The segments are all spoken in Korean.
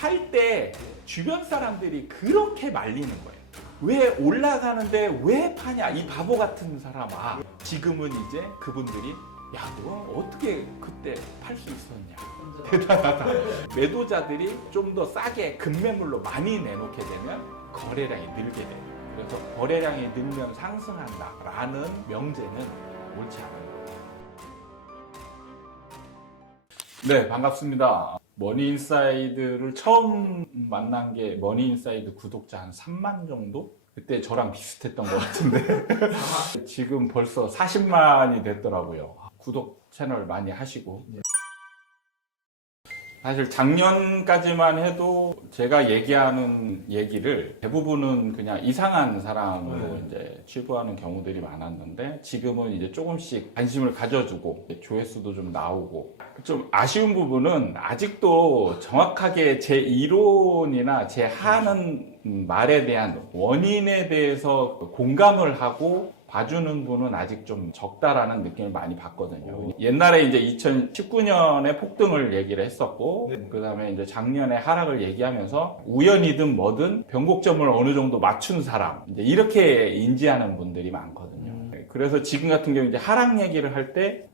팔 때 주변 사람들이 그렇게 말리는 거예요. 왜 올라가는데 왜 파냐 이 바보 같은 사람아. 지금은 이제 그분들이 야, 너 어떻게 그때 팔 수 있었냐. 대단하다. 매도자들이 좀 더 싸게 급매물로 많이 내놓게 되면 거래량이 늘게 돼요. 그래서 거래량이 늘면 상승한다라는 명제는 옳지 않아요. 네, 반갑습니다. 머니인사이드를 처음 만난 게 머니인사이드 구독자 한 3만 정도? 그때 저랑 비슷했던 것 같은데 지금 벌써 40만이 됐더라고요. 구독 채널 많이 하시고. 사실 작년까지만 해도 제가 얘기하는 얘기를 대부분은 그냥 이상한 사람으로 이제 치부하는 경우들이 많았는데 지금은 이제 조금씩 관심을 가져주고 조회수도 좀 나오고 좀 아쉬운 부분은 아직도 정확하게 제 이론이나 제 하는 말에 대한 원인에 대해서 공감을 하고 봐주는 분은 아직 좀 적다라는 느낌을 많이 받거든요. 옛날에 이제 2019년에 폭등을 얘기를 했었고, 그 다음에 이제 작년에 하락을 얘기하면서 우연이든 뭐든 변곡점을 어느 정도 맞춘 사람, 이제 이렇게 인지하는 분들이 많거든요. 그래서 지금 같은 경우 이제 하락 얘기를 할 때,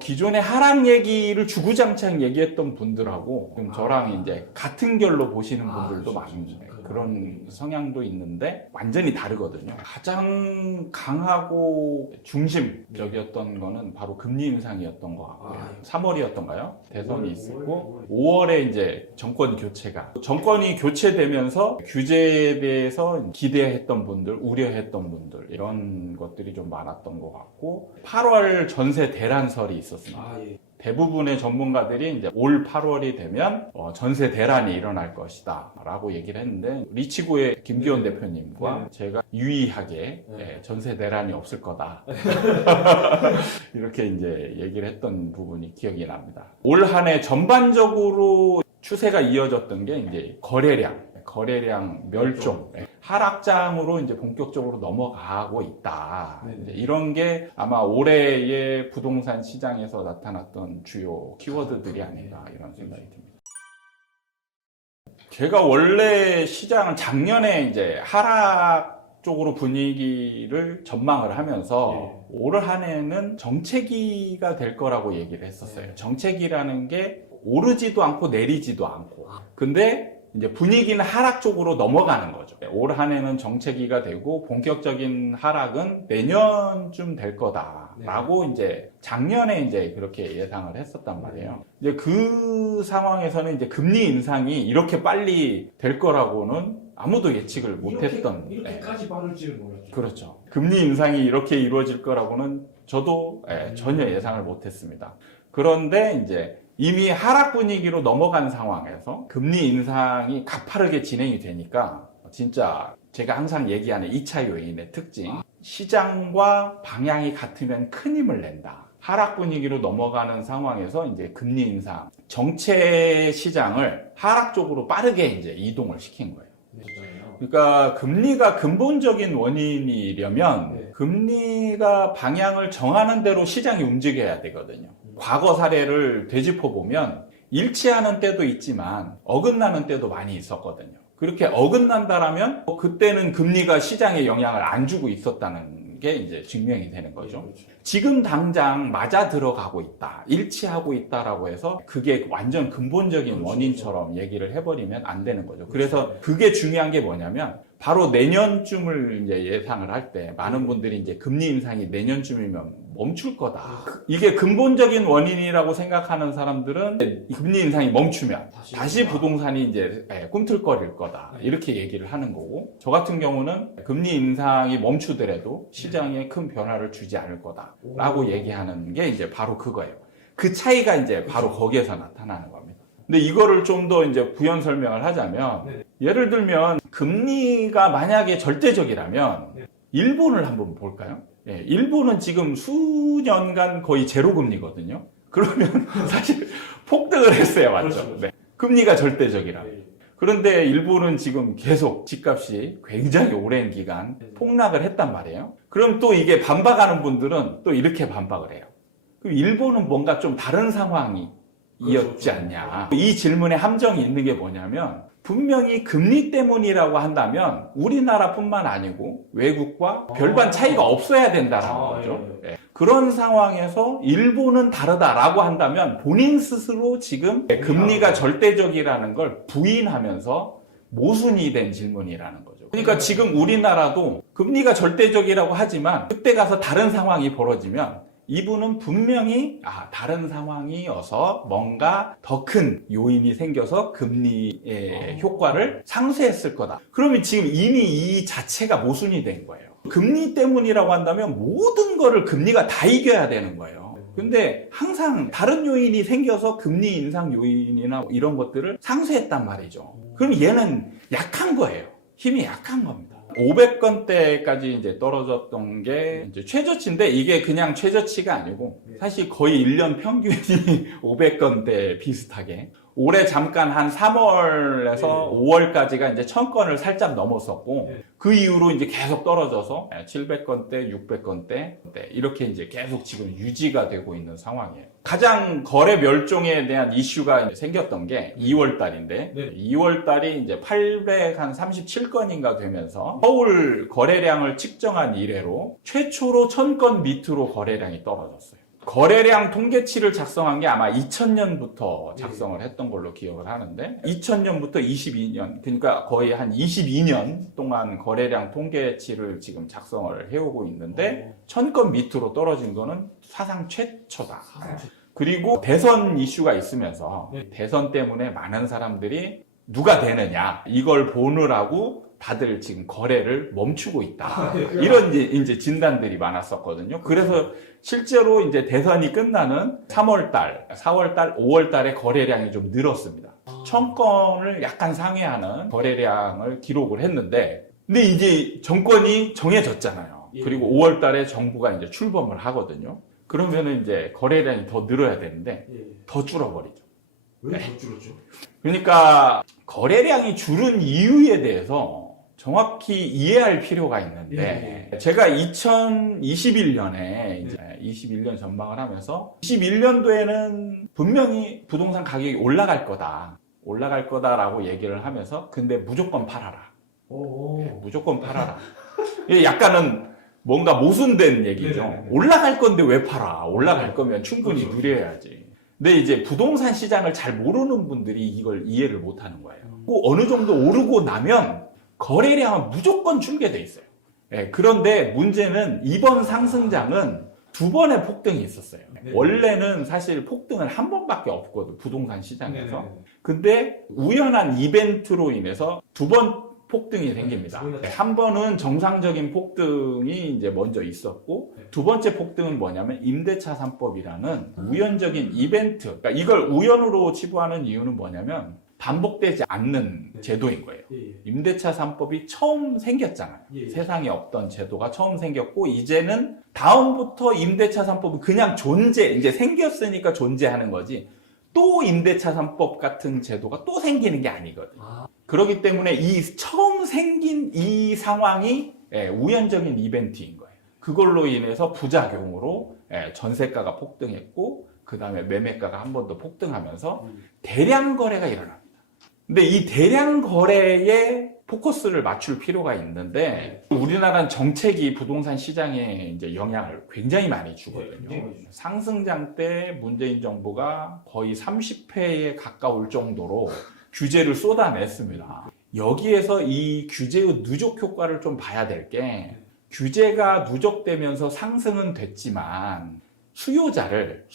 기존의 하락 얘기를 주구장창 얘기했던 분들하고 지금 저랑 이제 같은 결로 보시는 분들도 많은데 그런 성향도 있는데 완전히 다르거든요. 가장 강하고 중심적이었던 거는 바로 금리 인상이었던 것 같고요. 3월이었던가요? 대선이 있었고 5월에 이제 정권 교체가 정권이 교체되면서 규제에 대해서 기대했던 분들, 우려했던 분들 이런 것들이 좀 많았던 것 같고 8월 전세 대란설이 있었습니다. 대부분의 전문가들이 이제 올 8월이 되면 전세 대란이 일어날 것이다 라고 얘기를 했는데 리치고의 김기현 대표님과 제가 유의하게 전세 대란이 없을 거다 이렇게 이제 얘기를 했던 부분이 기억이 납니다. 올 한 해 전반적으로 추세가 이어졌던 게 이제 거래량 멸종, 하락장으로 이제 본격적으로 넘어가고 있다. 이제 이런 게 아마 올해의 부동산 시장에서 나타났던 주요 키워드들이 아닌가 이런 생각이 듭니다. 제가 원래 시장은 작년에 이제 하락 쪽으로 분위기를 전망을 하면서 올 한 해는 정체기가 될 거라고 얘기를 했었어요. 정체기라는 게 오르지도 않고 내리지도 않고. 근데 이제 분위기는 하락 쪽으로 넘어가는 거죠. 올 한 해는 정체기가 되고 본격적인 하락은 내년쯤 될 거다라고 이제 작년에 이제 그렇게 예상을 했었단 말이에요. 이제 그 상황에서는 이제 금리 인상이 이렇게 빨리 될 거라고는 아무도 예측을 못했던. 이렇게까지 빠를지는 몰랐죠. 그렇죠. 금리 인상이 이렇게 이루어질 거라고는 저도 전혀 예상을 못했습니다. 그런데 이제 이미 하락 분위기로 넘어간 상황에서 금리 인상이 가파르게 진행이 되니까 진짜 제가 항상 얘기하는 2차 요인의 특징 시장과 방향이 같으면 큰 힘을 낸다. 하락 분위기로 넘어가는 상황에서 이제 금리 인상 정체 시장을 하락 쪽으로 빠르게 이제 이동을 시킨 거예요. 그러니까 금리가 근본적인 원인이려면 금리가 방향을 정하는 대로 시장이 움직여야 되거든요. 과거 사례를 되짚어 보면 일치하는 때도 있지만 어긋나는 때도 많이 있었거든요. 그렇게 어긋난다라면 그때는 금리가 시장에 영향을 안 주고 있었다는 게 이제 증명이 되는 거죠. 지금 당장 맞아 들어가고 있다, 일치하고 있다라고 해서 그게 완전 근본적인 원인처럼 얘기를 해버리면 안 되는 거죠. 그래서 그게 중요한 게 뭐냐면 바로 내년쯤을 이제 예상을 할 때 많은 분들이 이제 금리 인상이 내년쯤이면 멈출 거다. 이게 근본적인 원인이라고 생각하는 사람들은 금리 인상이 멈추면 다시 부동산이 이제 꿈틀거릴 거다. 이렇게 얘기를 하는 거고 저 같은 경우는 금리 인상이 멈추더라도 시장에 큰 변화를 주지 않을 거다. 라고 얘기하는 게 이제 바로 그거예요. 그 차이가 이제 바로 거기에서 나타나는 겁니다. 근데 이거를 좀 더 이제 부연 설명을 하자면 예를 들면 금리가 만약에 절대적이라면 일본을 한번 볼까요? 일본은 지금 수년간 거의 제로 금리거든요. 그러면 사실 폭등을 했어요, 맞죠? 네. 금리가 절대적이라면. 그런데 일본은 지금 계속 집값이 굉장히 오랜 기간 폭락을 했단 말이에요. 그럼 또 이게 반박하는 분들은 또 이렇게 반박을 해요. 그럼 일본은 뭔가 좀 다른 상황이 이었지 않냐. 이 질문에 함정이 있는 게 뭐냐면 분명히 금리 때문이라고 한다면 우리나라뿐만 아니고 외국과 별반 차이가 없어야 된다는 거죠. 네. 그런 상황에서 일본은 다르다라고 한다면 본인 스스로 지금 금리가 절대적이라는 걸 부인하면서 모순이 된 질문이라는 거죠. 그러니까 지금 우리나라도 금리가 절대적이라고 하지만 그때 가서 다른 상황이 벌어지면 이분은 분명히 다른 상황이어서 뭔가 더 큰 요인이 생겨서 금리의 효과를 상쇄했을 거다. 그러면 지금 이미 이 자체가 모순이 된 거예요. 금리 때문이라고 한다면 모든 거를 금리가 다 이겨야 되는 거예요. 근데 항상 다른 요인이 생겨서 금리 인상 요인이나 이런 것들을 상쇄했단 말이죠. 그럼 얘는 약한 거예요. 힘이 약한 겁니다. 500건대까지 이제 떨어졌던 게 이제 최저치인데 이게 그냥 최저치가 아니고 사실 거의 1년 평균이 500건대 비슷하게 올해 잠깐 한 3월에서 5월까지가 이제 1000건을 살짝 넘었었고 그 이후로 이제 계속 떨어져서 700건대, 600건대 이렇게 이제 계속 지금 유지가 되고 있는 상황이에요. 가장 거래 멸종에 대한 이슈가 생겼던 게 2월 달인데 2월 달이 이제 837건인가 되면서 서울 거래량을 측정한 이래로 최초로 1000건 밑으로 거래량이 떨어졌어요. 거래량 통계치를 작성한 게 아마 2000년부터 작성을 했던 걸로 기억을 하는데 2000년부터 22년 그러니까 거의 한 22년 동안 거래량 통계치를 지금 작성을 해오고 있는데 1000건 밑으로 떨어진 거는 사상 최초다. 그리고 대선 이슈가 있으면서 대선 때문에 많은 사람들이 누가 되느냐 이걸 보느라고 다들 지금 거래를 멈추고 있다. 이런 이제 진단들이 많았었거든요. 그래서 실제로 이제 대선이 끝나는 3월달, 4월달, 5월달에 거래량이 좀 늘었습니다. 1000건을 약간 상회하는 거래량을 기록을 했는데, 근데 이제 정권이 정해졌잖아요. 그리고 5월달에 정부가 이제 출범을 하거든요. 그러면은 이제 거래량이 더 늘어야 되는데 더 줄어버리죠. 왜 더 줄었죠? 그러니까 거래량이 줄은 이유에 대해서 정확히 이해할 필요가 있는데 제가 2021년에 이제 21년 전망을 하면서 21년도에는 분명히 부동산 가격이 올라갈 거다라고 얘기를 하면서 근데 무조건 팔아라. 무조건 팔아라. 이게 약간은 뭔가 모순된 얘기죠. 올라갈 건데 왜 팔아? 올라갈 거면 충분히 누려야지. 근데 이제 부동산 시장을 잘 모르는 분들이 이걸 이해를 못 하는 거예요. 어느 정도 오르고 나면 거래량은 무조건 줄게 돼 있어요. 그런데 문제는 이번 상승장은 두 번의 폭등이 있었어요. 원래는 사실 폭등은 한 번밖에 없거든, 부동산 시장에서. 근데 우연한 이벤트로 인해서 두 번 폭등이 생깁니다. 한 번은 정상적인 폭등이 이제 먼저 있었고 두 번째 폭등은 뭐냐면 임대차 3법이라는 우연적인 이벤트. 그러니까 이걸 우연으로 치부하는 이유는 뭐냐면 반복되지 않는 제도인 거예요. 임대차 3법이 처음 생겼잖아요. 세상에 없던 제도가 처음 생겼고 이제는 다음부터 임대차 3법은 그냥 이제 생겼으니까 존재하는 거지 또 임대차 3법 같은 제도가 또 생기는 게 아니거든요. 그렇기 때문에 이 처음 생긴 이 상황이 우연적인 이벤트인 거예요. 그걸로 인해서 부작용으로 전세가가 폭등했고 그 다음에 매매가가 한 번 더 폭등하면서 대량 거래가 일어납니다. 근데 이 대량 거래에 포커스를 맞출 필요가 있는데 우리나라는 정책이 부동산 시장에 이제 영향을 굉장히 많이 주거든요. 상승장 때 문재인 정부가 거의 30회에 가까울 정도로 규제를 쏟아냈습니다. 여기에서 이 규제의 누적 효과를 좀 봐야 될 게 규제가 누적되면서 상승은 됐지만 수요자를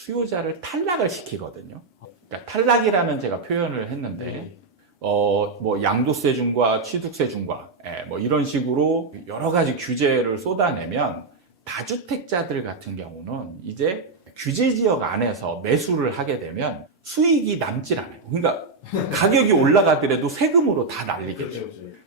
탈락을 시키거든요. 그러니까 탈락이라는 제가 표현을 했는데 뭐 양도세 중과 취득세 중과 뭐 이런 식으로 여러 가지 규제를 쏟아내면 다주택자들 같은 경우는 이제 규제 지역 안에서 매수를 하게 되면 수익이 남질 않아요. 그러니까 가격이 올라가더라도 세금으로 다 날리겠죠.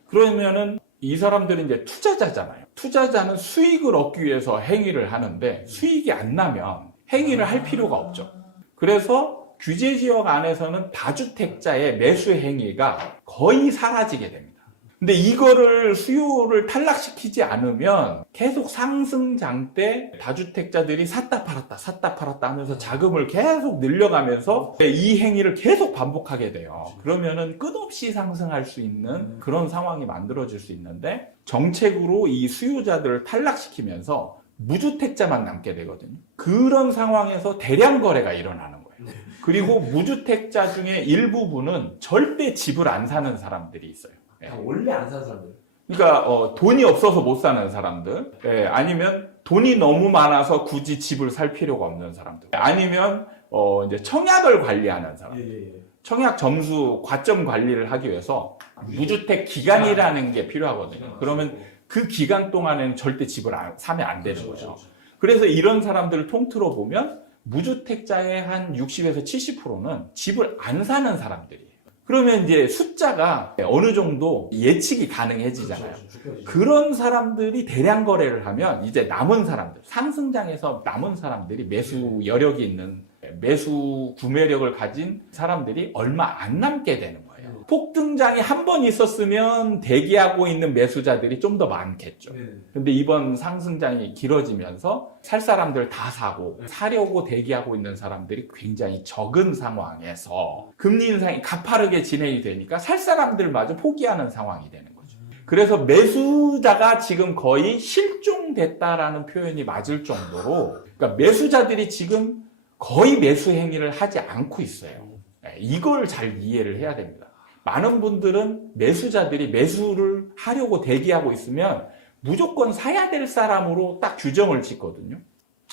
그러면은 이 사람들은 이제 투자자잖아요. 투자자는 수익을 얻기 위해서 행위를 하는데 수익이 안 나면 행위를 할 필요가 없죠. 그래서 규제 지역 안에서는 다주택자의 매수 행위가 거의 사라지게 됩니다. 근데 이거를 수요를 탈락시키지 않으면 계속 상승장 때 다주택자들이 샀다 팔았다 하면서 자금을 계속 늘려가면서 이 행위를 계속 반복하게 돼요. 그러면은 끝없이 상승할 수 있는 그런 상황이 만들어질 수 있는데 정책으로 이 수요자들을 탈락시키면서 무주택자만 남게 되거든요. 그런 상황에서 대량 거래가 일어나는 거예요. 그리고 무주택자 중에 일부분은 절대 집을 안 사는 사람들이 있어요. 원래 안 사는 사람들. 그러니까 돈이 없어서 못 사는 사람들, 아니면 돈이 너무 많아서 굳이 집을 살 필요가 없는 사람들, 아니면 이제 청약을 관리하는 사람. 청약 점수 과점 관리를 하기 위해서 무주택 기간이라는 게 필요하거든요. 그러면 그 기간 동안에는 절대 집을 사면 안 되는 거죠. 그래서 이런 사람들을 통틀어 보면 무주택자의 한 60에서 70%는 집을 안 사는 사람들이에요. 그러면 이제 숫자가 어느 정도 예측이 가능해지잖아요. 그런 사람들이 대량 거래를 하면 이제 남은 사람들, 상승장에서 남은 사람들이 매수 여력이 있는, 매수 구매력을 가진 사람들이 얼마 안 남게 되는 거예요. 폭등장이 한 번 있었으면 대기하고 있는 매수자들이 좀 더 많겠죠. 근데 이번 상승장이 길어지면서 살 사람들 다 사고 사려고 대기하고 있는 사람들이 굉장히 적은 상황에서 금리 인상이 가파르게 진행이 되니까 살 사람들마저 포기하는 상황이 되는 거죠. 그래서 매수자가 지금 거의 실종됐다라는 표현이 맞을 정도로, 그러니까 매수자들이 지금 거의 매수 행위를 하지 않고 있어요. 이걸 잘 이해를 해야 됩니다. 많은 분들은 매수자들이 매수를 하려고 대기하고 있으면 무조건 사야 될 사람으로 딱 규정을 짓거든요.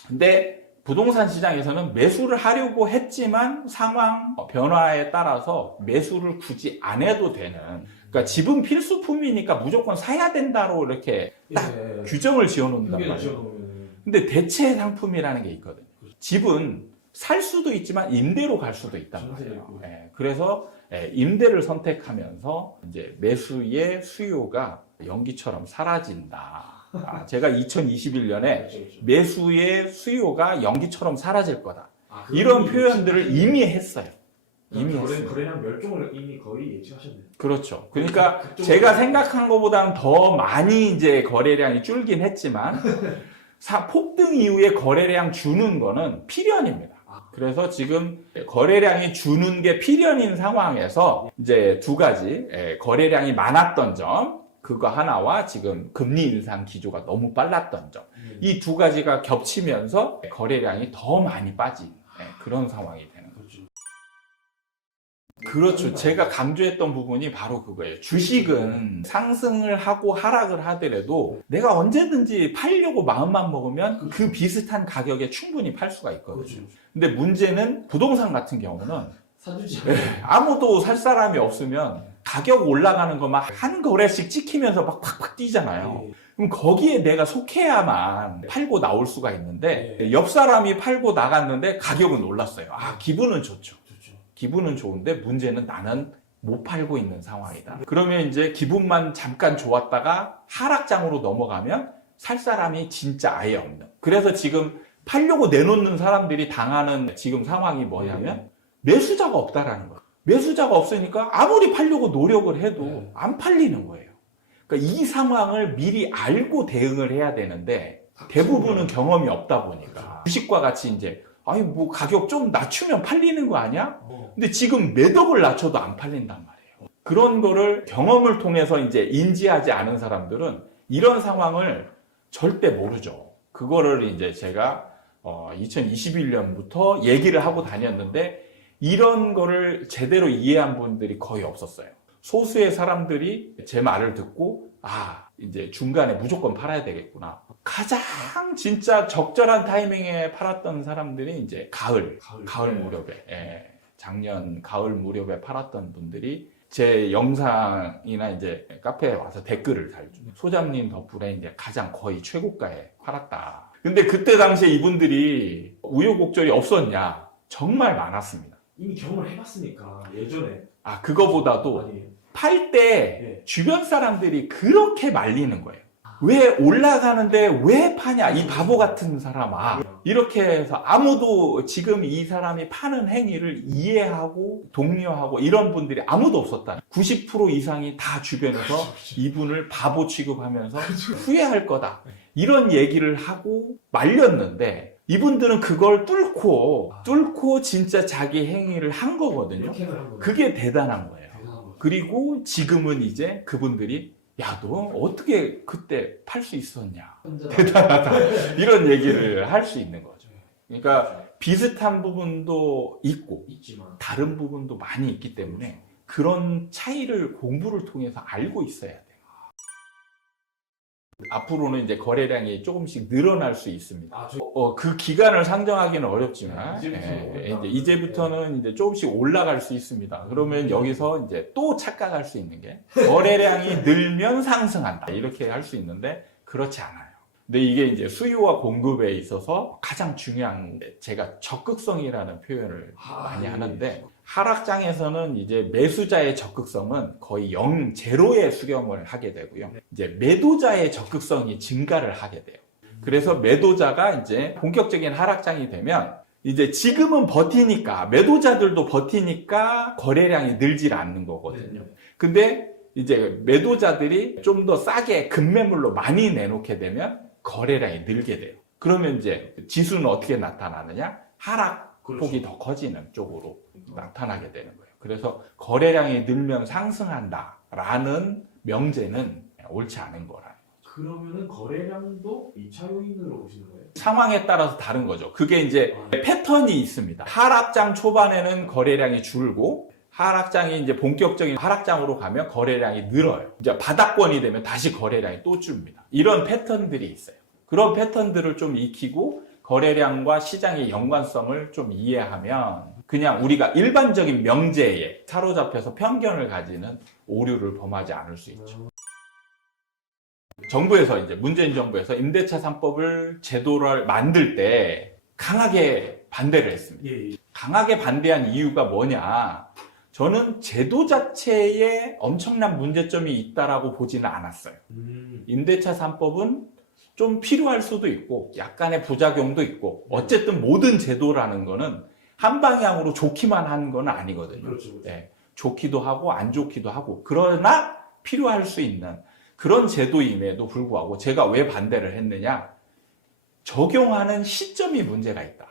근데 부동산 시장에서는 매수를 하려고 했지만 상황 변화에 따라서 매수를 굳이 안 해도 되는, 그러니까 집은 필수품이니까 무조건 사야 된다로 이렇게 딱 규정을 지어놓는단 말이에요. 근데 대체 상품이라는 게 있거든요. 집은 살 수도 있지만 임대로 갈 수도 있단 말이에요. 그래서 임대를 선택하면서 이제 매수의 수요가 연기처럼 사라진다. 제가 2021년에 매수의 수요가 연기처럼 사라질 거다. 이런 표현들을 이미 했어요. 이미 했어요. 거래량 멸종을 이미 거의 예측하셨네요. 그렇죠. 그러니까 제가 생각한 것보다는 더 많이 이제 거래량이 줄긴 했지만 폭등 이후에 거래량 주는 거는 필연입니다. 그래서 지금 거래량이 주는 게 필연인 상황에서 이제 두 가지, 거래량이 많았던 점, 그거 하나와 지금 금리 인상 기조가 너무 빨랐던 점, 이 두 가지가 겹치면서 거래량이 더 많이 빠진 그런 상황이 되는 거죠. 그렇죠. 제가 강조했던 부분이 바로 그거예요. 주식은 상승을 하고 하락을 하더라도 내가 언제든지 팔려고 마음만 먹으면 그 비슷한 가격에 충분히 팔 수가 있거든요. 근데 문제는 부동산 같은 경우는 아무도 살 사람이 없으면 가격 올라가는 거 막 한 거래씩 찍히면서 막 팍팍 뛰잖아요. 그럼 거기에 내가 속해야만 팔고 나올 수가 있는데 옆 사람이 팔고 나갔는데 가격은 올랐어요. 기분은 좋죠. 기분은 좋은데 문제는 나는 못 팔고 있는 상황이다. 그러면 이제 기분만 잠깐 좋았다가 하락장으로 넘어가면 살 사람이 진짜 아예 없는. 그래서 지금 팔려고 내놓는 사람들이 당하는 지금 상황이 뭐냐면 매수자가 없다라는 거예요. 매수자가 없으니까 아무리 팔려고 노력을 해도 안 팔리는 거예요. 그러니까 이 상황을 미리 알고 대응을 해야 되는데 대부분은 경험이 없다 보니까 주식과 같이 이제 뭐 가격 좀 낮추면 팔리는 거 아니야? 근데 지금 몇 억을 낮춰도 안 팔린단 말이에요. 그런 거를 경험을 통해서 이제 인지하지 않은 사람들은 이런 상황을 절대 모르죠. 그거를 이제 제가 2021년부터 얘기를 하고 다녔는데 이런 거를 제대로 이해한 분들이 거의 없었어요. 소수의 사람들이 제 말을 듣고 이제 중간에 무조건 팔아야 되겠구나. 가장 진짜 적절한 타이밍에 팔았던 사람들이 이제 가을 무렵에, 작년 가을 무렵에 팔았던 분들이 제 영상이나 이제 카페에 와서 댓글을 달죠. 소장님 덕분에 이제 가장 거의 최고가에 팔았다. 근데 그때 당시에 이분들이 우여곡절이 없었냐? 정말 많았습니다. 이미 경험을 해봤으니까 예전에. 그거보다도 팔 때 주변 사람들이 그렇게 말리는 거예요. 왜 올라가는데 왜 파냐 이 바보 같은 사람아. 이렇게 해서 아무도 지금 이 사람이 파는 행위를 이해하고 독려하고 이런 분들이 아무도 없었다. 90% 이상이 다 주변에서 이분을 바보 취급하면서 후회할 거다. 이런 얘기를 하고 말렸는데 이분들은 그걸 뚫고 진짜 자기 행위를 한 거거든요. 이렇게 한 거예요. 그게 대단한 거예요. 대단한 거죠. 그리고 지금은 이제 그분들이 야, 너 어떻게 그때 팔 수 있었냐. 혼자 대단하다. 이런 얘기를 할 수 있는 거죠. 그러니까 비슷한 부분도 있고 있지만 다른 부분도 많이 있기 때문에 그런 차이를 공부를 통해서 알고 있어야 돼요. 앞으로는 이제 거래량이 조금씩 늘어날 수 있습니다. 그 기간을 상정하기는 어렵지만 이제부터는 이제 조금씩 올라갈 수 있습니다. 그러면 여기서 이제 또 착각할 수 있는 게 거래량이 늘면 상승한다 이렇게 할 수 있는데 그렇지 않아요. 근데 이게 이제 수요와 공급에 있어서 가장 중요한 게 제가 적극성이라는 표현을 많이 하는데 하락장에서는 이제 매수자의 적극성은 거의 제로의 수렴을 하게 되고요. 이제 매도자의 적극성이 증가를 하게 돼요. 그래서 매도자가 이제 본격적인 하락장이 되면 이제 지금은 버티니까 매도자들도 버티니까 거래량이 늘질 않는 거거든요. 근데 이제 매도자들이 좀 더 싸게 급매물로 많이 내놓게 되면 거래량이 늘게 돼요. 그러면 이제 지수는 어떻게 나타나느냐? 하락폭이 더 커지는 쪽으로 나타나게 되는 거예요. 그래서 거래량이 늘면 상승한다라는 명제는 옳지 않은 거라. 그러면은 거래량도 2차 요인으로 보시는 거예요? 상황에 따라서 다른 거죠. 그게 이제 패턴이 있습니다. 하락장 초반에는 거래량이 줄고 하락장이 이제 본격적인 하락장으로 가면 거래량이 늘어요. 이제 바닥권이 되면 다시 거래량이 또 줍니다. 이런 패턴들이 있어요. 그런 패턴들을 좀 익히고 거래량과 시장의 연관성을 좀 이해하면 그냥 우리가 일반적인 명제에 사로잡혀서 편견을 가지는 오류를 범하지 않을 수 있죠. 정부에서 이제 문재인 정부에서 임대차 3법을 제도를 만들 때 강하게 반대를 했습니다. 예. 강하게 반대한 이유가 뭐냐? 저는 제도 자체에 엄청난 문제점이 있다라고 보지는 않았어요. 임대차 3법은 좀 필요할 수도 있고 약간의 부작용도 있고 어쨌든 모든 제도라는 거는 한 방향으로 좋기만 한 건 아니거든요. 그렇죠. 네, 좋기도 하고 안 좋기도 하고 그러나 필요할 수 있는 그런 제도임에도 불구하고 제가 왜 반대를 했느냐? 적용하는 시점이 문제가 있다.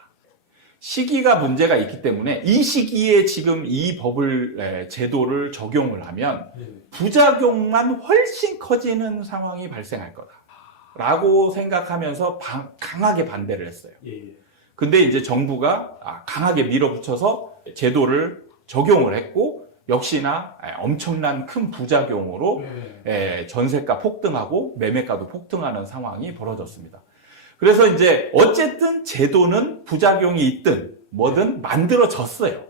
시기가 문제가 있기 때문에 이 시기에 지금 이 법을 제도를 적용을 하면 부작용만 훨씬 커지는 상황이 발생할 거다 라고 생각하면서 강하게 반대를 했어요. 근데 이제 정부가 강하게 밀어붙여서 제도를 적용을 했고 역시나 엄청난 큰 부작용으로 전세가 폭등하고 매매가도 폭등하는 상황이 벌어졌습니다. 그래서 이제 어쨌든 제도는 부작용이 있든 뭐든 만들어졌어요.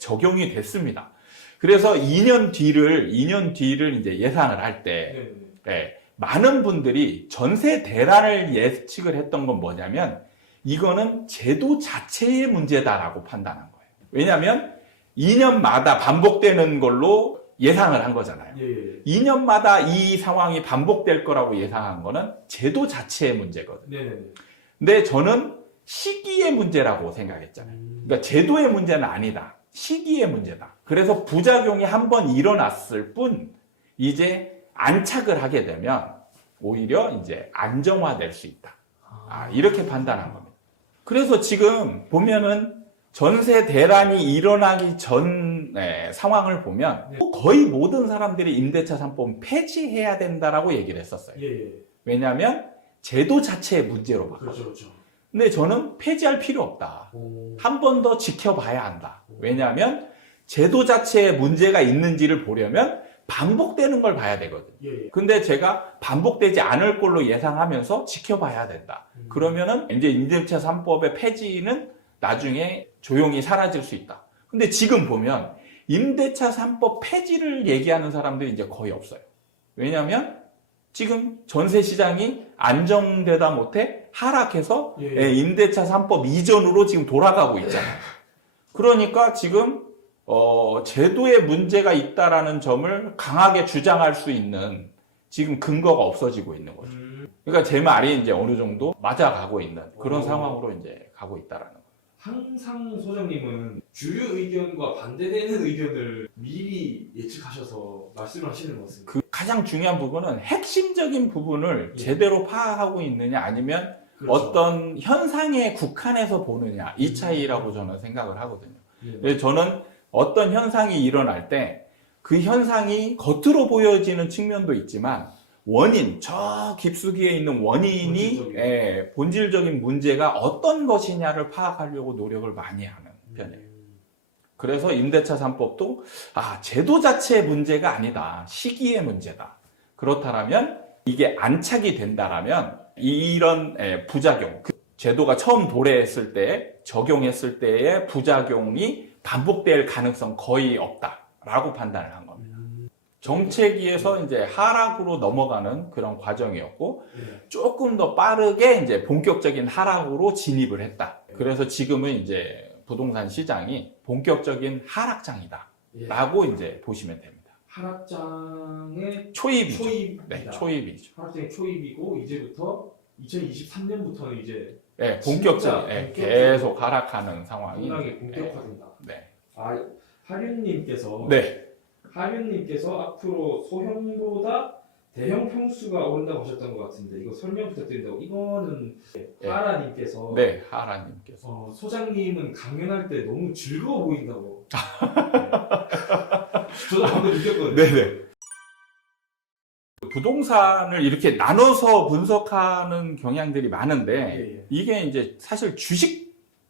적용이 됐습니다. 그래서 2년 뒤를 이제 예상을 할 때 많은 분들이 전세 대란을 예측을 했던 건 뭐냐면 이거는 제도 자체의 문제다라고 판단한 거예요. 왜냐하면 2년마다 반복되는 걸로 예상을 한 거잖아요. 2년마다 이 상황이 반복될 거라고 예상한 거는 제도 자체의 문제거든요. 근데 저는 시기의 문제라고 생각했잖아요. 그러니까 제도의 문제는 아니다. 시기의 문제다. 그래서 부작용이 한번 일어났을 뿐 이제 안착을 하게 되면 오히려 이제 안정화될 수 있다. 이렇게 판단한 겁니다. 그래서 지금 보면은 전세 대란이 일어나기 전 상황을 보면 거의 모든 사람들이 임대차 3법 폐지해야 된다라고 얘기를 했었어요. 왜냐하면 제도 자체의 문제로 봤거든요. 근데 저는 폐지할 필요 없다. 한 번 더 지켜봐야 한다. 왜냐하면 제도 자체에 문제가 있는지를 보려면 반복되는 걸 봐야 되거든요. 근데 제가 반복되지 않을 걸로 예상하면서 지켜봐야 된다. 그러면은 이제 임대차 3법의 폐지는 나중에 조용히 사라질 수 있다. 근데 지금 보면 임대차 3법 폐지를 얘기하는 사람들이 이제 거의 없어요. 왜냐하면 지금 전세 시장이 안정되다 못해 하락해서 임대차 3법 이전으로 지금 돌아가고 있잖아요. 그러니까 지금 제도에 문제가 있다라는 점을 강하게 주장할 수 있는 지금 근거가 없어지고 있는 거죠. 그러니까 제 말이 이제 어느 정도 맞아가고 있는 그런 상황으로 이제 가고 있다라는 거예요. 항상 소장님은 주류 의견과 반대되는 의견을 미리 예측하셔서 말씀을 하시는 것 같습니다. 그 가장 중요한 부분은 핵심적인 부분을 예. 제대로 파악하고 있느냐 아니면 그렇죠. 어떤 현상에 국한해서 보느냐 이 차이라고 저는 생각을 하거든요. 예. 그래서 저는 어떤 현상이 일어날 때 그 현상이 겉으로 보여지는 측면도 있지만 원인, 저 깊숙이에 있는 원인이 본질적인. 본질적인 문제가 어떤 것이냐를 파악하려고 노력을 많이 하는 편이에요. 그래서 임대차 3법도 제도 자체의 문제가 아니다. 시기의 문제다. 그렇다면 이게 안착이 된다라면 이런 부작용, 그 제도가 처음 도래했을 때, 적용했을 때의 부작용이 반복될 가능성 거의 없다라고 판단을 한 겁니다. 정책위에서 이제 하락으로 넘어가는 그런 과정이었고 예. 조금 더 빠르게 이제 본격적인 하락으로 진입을 했다. 그래서 지금은 이제 부동산 시장이 본격적인 하락장이다. 예. 라고 이제 보시면 됩니다. 하락장의 초입이죠. 초입이다. 네, 초입이죠. 하락장의 초입이고 이제부터 2023년부터는 이제 네, 진짜 본격적인, 계속 하락하는 상황이. 상당히 본격화된다. 네. 하륜님께서 네. 하륜님께서 앞으로 소형보다 대형 평수가 오른다고 하셨던 것 같은데 이거 설명 부탁드린다고. 이거는 네. 하라님께서 네, 하라님께서. 소장님은 강연할 때 너무 즐거워 보인다고. 저도 방금 느꼈거든요. 네네. 부동산을 이렇게 나눠서 분석하는 경향들이 많은데 예. 이게 이제 사실 주식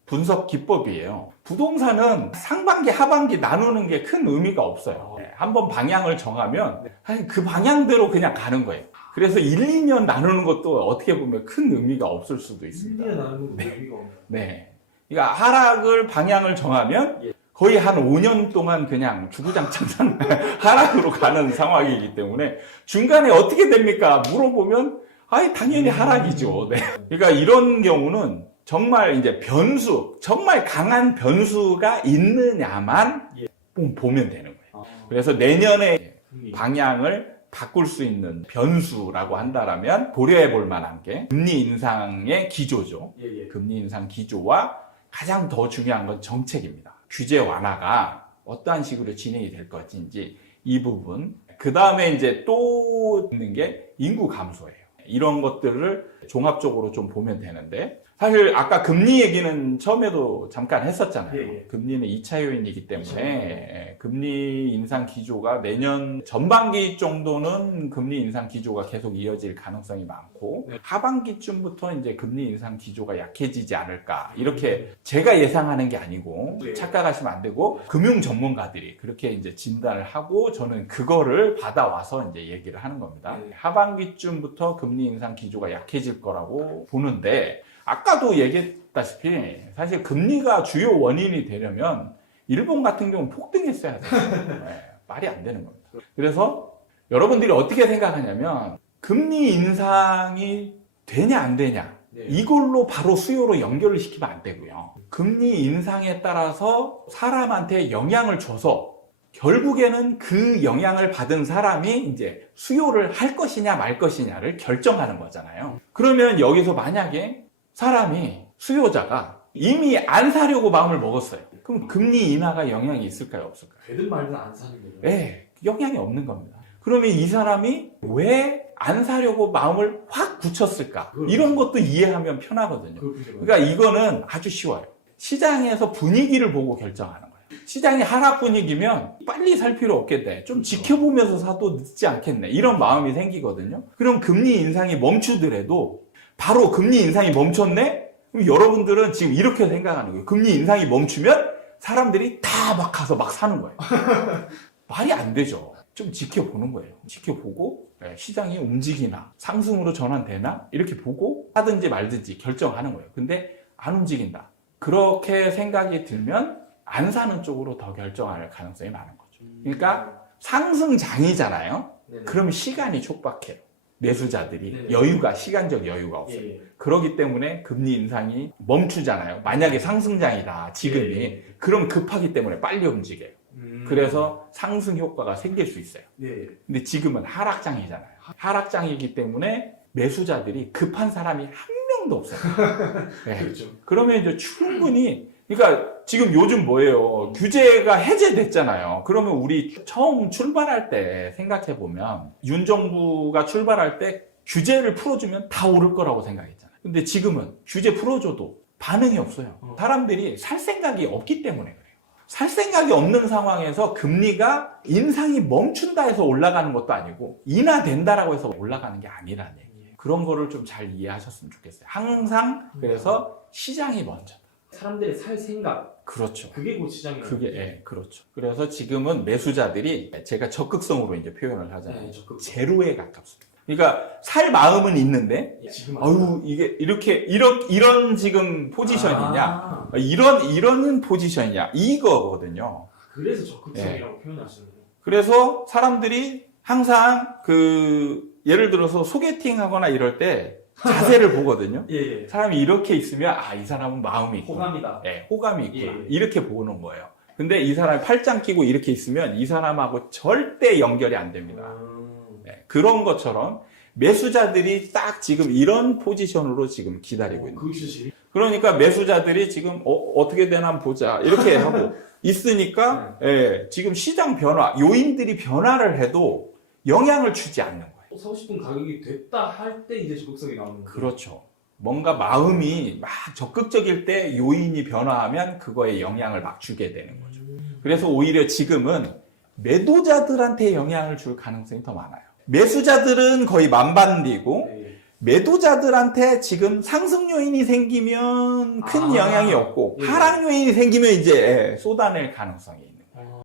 분석 기법이에요. 부동산은 상반기, 하반기 나누는 게 큰 의미가 없어요. 한번 방향을 정하면 사실 그 방향대로 그냥 가는 거예요. 그래서 1, 2년 나누는 것도 어떻게 보면 큰 의미가 없을 수도 있습니다. 1년 나누는 거 의미가 없네요. 네. 그러니까 하락을 방향을 정하면 예. 거의 한 5년 동안 그냥 주구장창 하락으로 가는 상황이기 때문에 중간에 어떻게 됩니까? 물어보면 당연히 하락이죠. 네. 그러니까 이런 경우는 정말 이제 변수, 정말 강한 변수가 있느냐만 보면 되는 거예요. 그래서 내년에 방향을 바꿀 수 있는 변수라고 한다라면 고려해 볼 만한 게 금리 인상의 기조죠. 예. 금리 인상 기조와 가장 더 중요한 건 정책입니다. 규제 완화가 어떠한 식으로 진행이 될 것인지 이 부분. 그 다음에 이제 또 있는 게 인구 감소예요. 이런 것들을 종합적으로 좀 보면 되는데 사실 아까 금리 얘기는 처음에도 잠깐 했었잖아요. 예. 금리는 2차 요인이기 때문에 금리 인상 기조가 내년 전반기 정도는 금리 인상 기조가 계속 이어질 가능성이 많고 하반기쯤부터 이제 금리 인상 기조가 약해지지 않을까 이렇게 제가 예상하는 게 아니고 착각하시면 안 되고 금융 전문가들이 그렇게 이제 진단을 하고 저는 그거를 받아와서 이제 얘기를 하는 겁니다. 하반기쯤부터 금리 인상 기조가 약해질 거라고 보는데 아까도 얘기했다시피 사실 금리가 주요 원인이 되려면 일본 같은 경우는 폭등했어야 돼요. 말이 안 되는 겁니다. 그래서 여러분들이 어떻게 생각하냐면 금리 인상이 되냐 안 되냐 이걸로 바로 수요로 연결을 시키면 안 되고요. 금리 인상에 따라서 사람한테 영향을 줘서 결국에는 그 영향을 받은 사람이 이제 수요를 할 것이냐 말 것이냐를 결정하는 거잖아요. 그러면 여기서 만약에 사람이 수요자가 이미 안 사려고 마음을 먹었어요. 그럼 금리 인하가 영향이 있을까요? 없을까요? 되든 말든 안 사는 거죠. 네, 영향이 없는 겁니다. 그러면 이 사람이 왜 안 사려고 마음을 확 굳혔을까? 이런 것도 이해하면 편하거든요. 그러니까 이거는 아주 쉬워요. 시장에서 분위기를 보고 결정하는 거예요. 시장이 하락 분위기면 빨리 살 필요 없겠네. 좀 지켜보면서 사도 늦지 않겠네. 이런 마음이 생기거든요. 그럼 금리 인상이 멈추더라도 바로 금리 인상이 멈췄네? 그럼 여러분들은 지금 이렇게 생각하는 거예요. 금리 인상이 멈추면 사람들이 다 막 가서 막 사는 거예요. 말이 안 되죠. 좀 지켜보는 거예요. 지켜보고 시장이 움직이나 상승으로 전환되나 이렇게 보고 하든지 말든지 결정하는 거예요. 근데 안 움직인다. 그렇게 생각이 들면 안 사는 쪽으로 더 결정할 가능성이 많은 거죠. 그러니까 상승장이잖아요. 그럼 시간이 촉박해요. 매수자들이 시간적 여유가 없어요. 그렇기 때문에 금리 인상이 멈추잖아요. 만약에 상승장이다 지금이 그럼 급하기 때문에 빨리 움직여요. 그래서 상승 효과가 생길 수 있어요. 네. 근데 지금은 하락장이잖아요. 하락장이기 때문에 매수자들이 급한 사람이 한 명도 없어요. 네. 그렇죠. 그러면 이제 충분히, 그러니까 지금 요즘 뭐예요? 규제가 해제됐잖아요. 그러면 우리 처음 출발할 때 생각해 보면 윤 정부가 출발할 때 규제를 풀어주면 다 오를 거라고 생각했잖아요. 근데 지금은 규제 풀어줘도 반응이 없어요. 사람들이 살 생각이 없기 때문에 그래요. 살 생각이 없는 상황에서 금리가 인상이 멈춘다 해서 올라가는 것도 아니고 인하된다라고 해서 올라가는 게 아니라는 얘기예요. 그런 거를 좀 잘 이해하셨으면 좋겠어요. 항상 그래서 시장이 먼저. 사람들의 살 생각. 그렇죠. 그게 곧 시장이라는 그게, 거죠. 예, 그렇죠. 그래서 지금은 매수자들이 제가 적극성으로 이제 표현을 하잖아요. 네, 적극. 제로에 가깝습니다. 그러니까 살 마음은 있는데, 지금 아유, 이게 이런 지금 포지션이냐, 아, 이런 포지션이냐, 이거거든요. 그래서 적극성이라고 표현하시는군요. 그래서 사람들이 항상 예를 들어서 소개팅 하거나 이럴 때 자세를 보거든요. 예, 예. 사람이 이렇게 있으면, 이 사람은 마음이 있구나. 호감이다. 네, 호감이 있구나. 예. 이렇게 보는 거예요. 근데 이 사람이 팔짱 끼고 이렇게 있으면 이 사람하고 절대 연결이 안 됩니다. 네, 그런 것처럼 매수자들이 딱 지금 이런 포지션으로 지금 기다리고 있는 거예요. 그 주식. 그러니까 매수자들이 지금 어떻게 되나 한번 보자 이렇게 하고 있으니까 지금 시장 변화, 요인들이 변화를 해도 영향을 주지 않는 거예요. 사고 싶은 가격이 됐다 할 때 이제 적극성이 나오는 거죠. 그렇죠. 뭔가 마음이 막 적극적일 때 요인이 변화하면 그거에 영향을 막 주게 되는 거죠. 그래서 오히려 지금은 매도자들한테 영향을 줄 가능성이 더 많아요. 매수자들은 거의 만반비고 네. 매도자들한테 지금 상승 요인이 생기면 큰 영향이 없고 예. 하락 요인이 생기면 이제 쏟아낼 가능성이 있는 거예요.